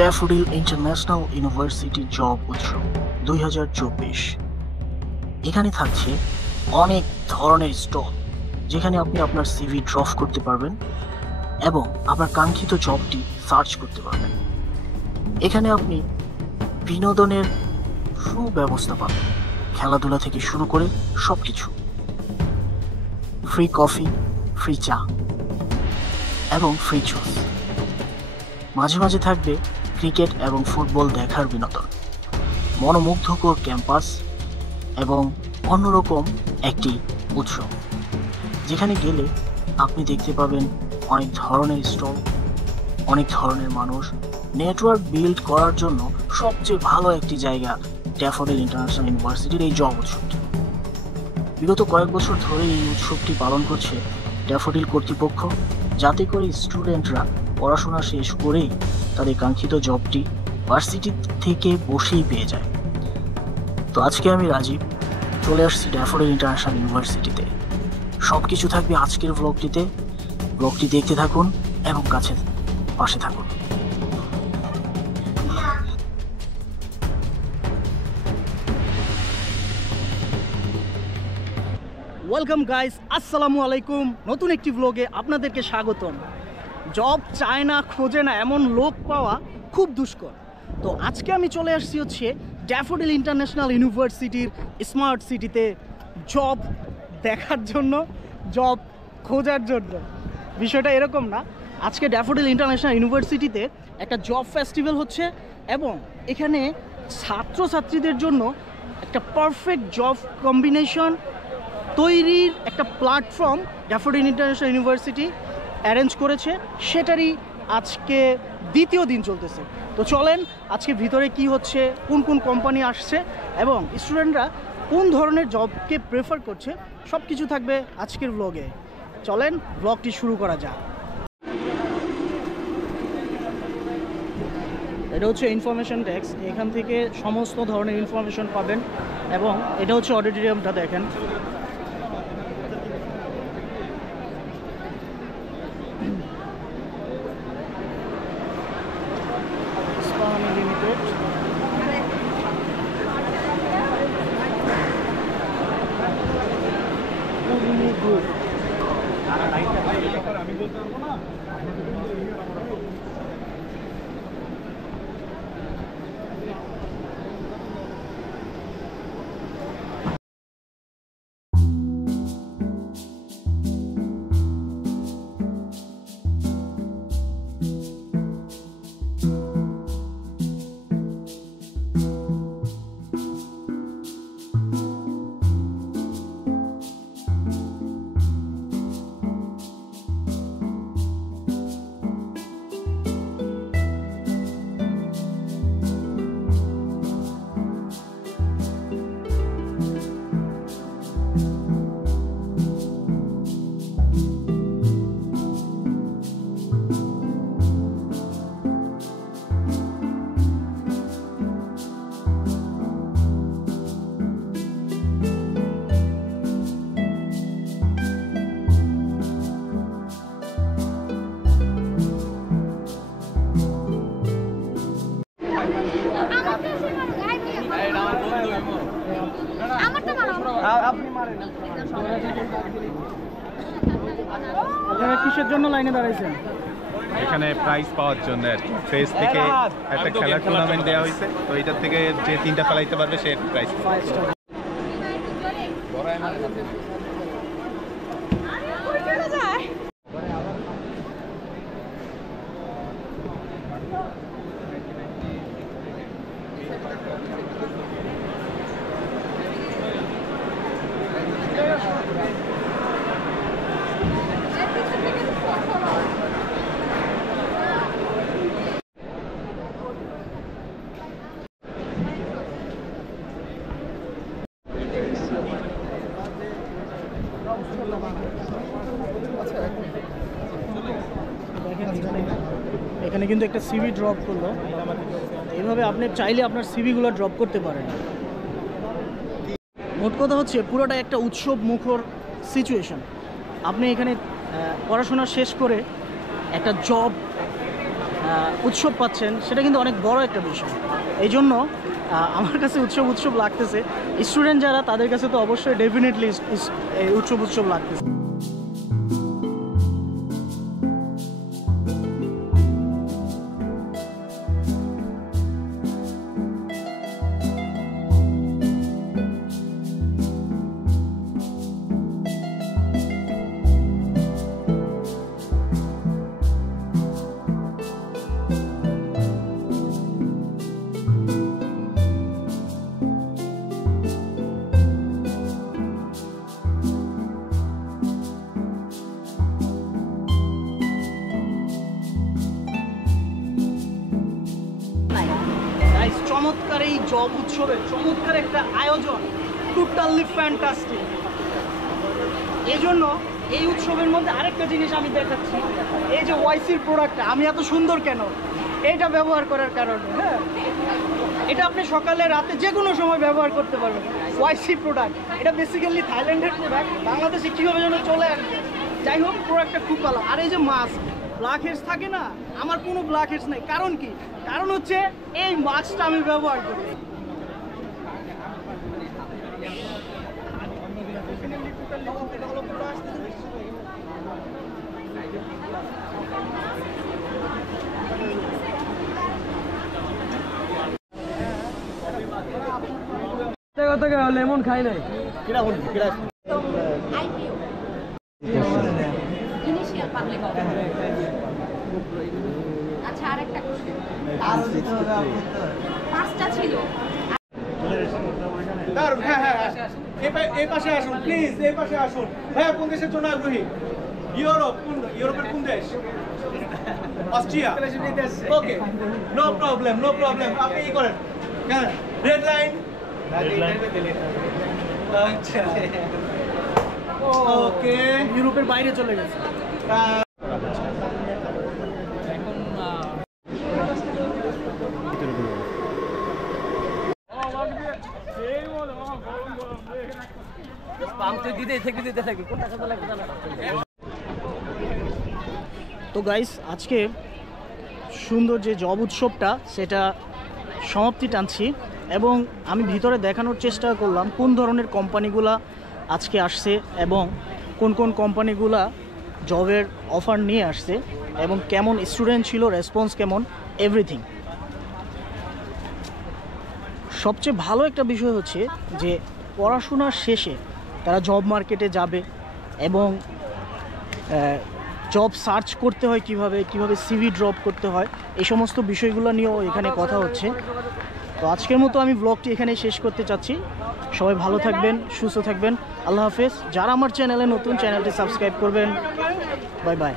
Daffodil international university job উৎসব 2024। এখানে থাকছে অনেক ধরনের স্টল, যেখানে আপনি আপনার সিভি ড্রপ করতে পারবেন এবং আপনার কাঙ্ক্ষিত জবটি সার্চ করতে পারবেন। এখানে আপনি বিনোদনের সুব্যবস্থা পাবেন, খেলাধুলা থেকে শুরু করে সবকিছু। ফ্রি কফি, ফ্রি চা এবং ফ্রি জুস। মাঝে মাঝে থাকবে ক্রিকেট এবং ফুটবল দেখার বিনোদন, মনোমুগ্ধকর ক্যাম্পাস এবং অন্যরকম একটি উৎসব, যেখানে গেলে আপনি দেখতে পাবেন অনেক ধরনের স্টল, অনেক ধরনের মানুষ। নেটওয়ার্ক বিল্ড করার জন্য সবচেয়ে ভালো একটি জায়গা ড্যাফোডিল ইন্টারন্যাশনাল ইউনিভার্সিটির এই জব উৎসবটি। বিগত কয়েক বছর ধরে এই উৎসবটি পালন করছে ড্যাফোডিল কর্তৃপক্ষ, যাতে করে স্টুডেন্টরা পড়াশোনা শেষ করেই তাদের কাঙ্ক্ষিত জবটি ভার্সিটি থেকে বসেই পেয়ে যায়। তো আজকে আমি রাজীব চলে আসছি ড্যাফোডিল ইন্টারন্যাশনাল ইউনিভার্সিটিতে। সব কিছু থাকবে আজকের ব্লগটিতে। ব্লগটি দেখতে থাকুন এবং পাশে থাকুন। ওয়েলকাম গাইস, আসসালামু আলাইকুম। নতুন একটি ব্লগে আপনাদেরকে স্বাগতম। জব চায় না, খোঁজে না, এমন লোক পাওয়া খুব দুষ্কর। তো আজকে আমি চলে আসছি হচ্ছে ড্যাফোডিল ইন্টারন্যাশনাল ইউনিভার্সিটির স্মার্ট সিটিতে জব দেখার জন্য, জব খোঁজার জন্য। বিষয়টা এরকম না, আজকে ড্যাফোডিল ইন্টারন্যাশনাল ইউনিভার্সিটিতে একটা জব ফেস্টিভ্যাল হচ্ছে এবং এখানে ছাত্রছাত্রীদের জন্য একটা পারফেক্ট জব কম্বিনেশন তৈরির একটা platform daffodil international university arrange করেছে। সেটারই আজকে দ্বিতীয় দিন চলতেছে। তো চলেন আজকে ভিতরে কি হচ্ছে, কোন কোন কোম্পানি আসছে এবং স্টুডেন্টরা কোন ধরনের জবকে প্রেফার করছে, সব কিছু থাকবে আজকের ব্লগে। চলেন ব্লগটি শুরু করা যাক। এটা হচ্ছে ইনফরমেশন ডেস্ক, এখান থেকে সমস্ত ধরনের ইনফরমেশন পাবেন এবং এটা হচ্ছে অডিটোরিয়ামটা দেখেন। Limited group. আমি বলতে পারবো না। আপনারা কিসের জন্য লাইনে দাঁড়াইছেন? এখানে প্রাইজ পাওয়ার জন্য ফেস থেকে একটা খেলার টুর্নামেন্ট দেওয়া হয়েছে, তো এটার থেকে যে 3টা ফেলাইতে পারবে সে প্রাইজ পাবে। এখানে কিন্তু একটা সিভি ড্রপ করলো, এইভাবে আপনি চাইলে আপনার সিভিগুলো ড্রপ করতে পারেন। মোট কথা হচ্ছে পুরোটা একটা উৎসব মুখর সিচুয়েশন। আপনি এখানে পড়াশোনা শেষ করে একটা জব উৎসব পাচ্ছেন, সেটা কিন্তু অনেক বড় একটা বিষয়। এই জন্য আমার কাছে উৎসব লাগতেছে। স্টুডেন্ট যারা, তাদের কাছে তো অবশ্যই ডেফিনেটলি উৎসব লাগতেছে। চমৎকার এই জব উৎসবের চমৎকার একটা আয়োজন, টোটালি ফ্যান্টাস্টিক। এই জন্য এই উৎসবের মধ্যে আরেকটা জিনিস আমি দেখাচ্ছি, এই যে ওয়াইসির প্রোডাক্টটা আমি এত সুন্দর কেন, এটা ব্যবহার করার কারণে। হ্যাঁ, এটা আপনি সকালে রাতে যে কোনো সময় ব্যবহার করতে পারবেন। ওয়াইসি প্রোডাক্ট, এটা বেসিক্যালি থাইল্যান্ডের প্রোডাক্ট, বাংলাদেশে কীভাবে যেন চলে আসবে। যাই হোক, প্রোডাক্টটা খুব ভালো। আর এই যে মাস্ক, ব্ল্যাক হেডস থাকে না, আমার কোনো ব্ল্যাক হেডস নেই। কারণ কি? কারণ হচ্ছে এই মাস্কটা আমি ব্যবহার করি। লেমন খাই নাই ইনিশিয়াল পাবলিক আচ্ছা, আরেকটা পাঁচটা ছিল। দারুন। হ্যাঁ হ্যাঁ, এই পাশে আসুন প্লিজ, এই পাশে আসুন। ভাইয়া কোন দেশের জন্য আগ্রহী? ইউরোপের কোন দেশ? অস্ট্রিয়া। ওকে, নো প্রবলেম নো প্রবলেম। আপনি কি করেন? হ্যাঁ, রেড লাইন। আচ্ছা, ওকে, ইউরোপের বাইরে চলে গেছে। তো গাইস, আজকে সুন্দর যে জব উৎসবটা, সেটা সমাপ্তি টানছি এবং আমি ভিতরে দেখানোর চেষ্টা করলাম কোন ধরনের কোম্পানিগুলা আজকে আসছে এবং কোন কোন কোম্পানিগুলা জবের অফার নিয়ে আসছে এবং কেমন স্টুডেন্ট ছিল, রেসপন্স কেমন, এভরিথিং। সবচেয়ে ভালো একটা বিষয় হচ্ছে যে পড়াশোনার শেষে তারা জব মার্কেটে যাবে এবং জব সার্চ করতে হয় কিভাবে সিভি ড্রপ করতে হয়, এই সমস্ত বিষয়গুলো নিয়েও এখানে কথা হচ্ছে। তো আজকের মতো আমি ব্লগটি এখানেই শেষ করতে চাচ্ছি। সবাই ভালো থাকবেন, সুস্থ থাকবেন, আল্লাহ হাফেজ। যারা আমার চ্যানেলে নতুন, চ্যানেলটি সাবস্ক্রাইব করবেন। Bye bye.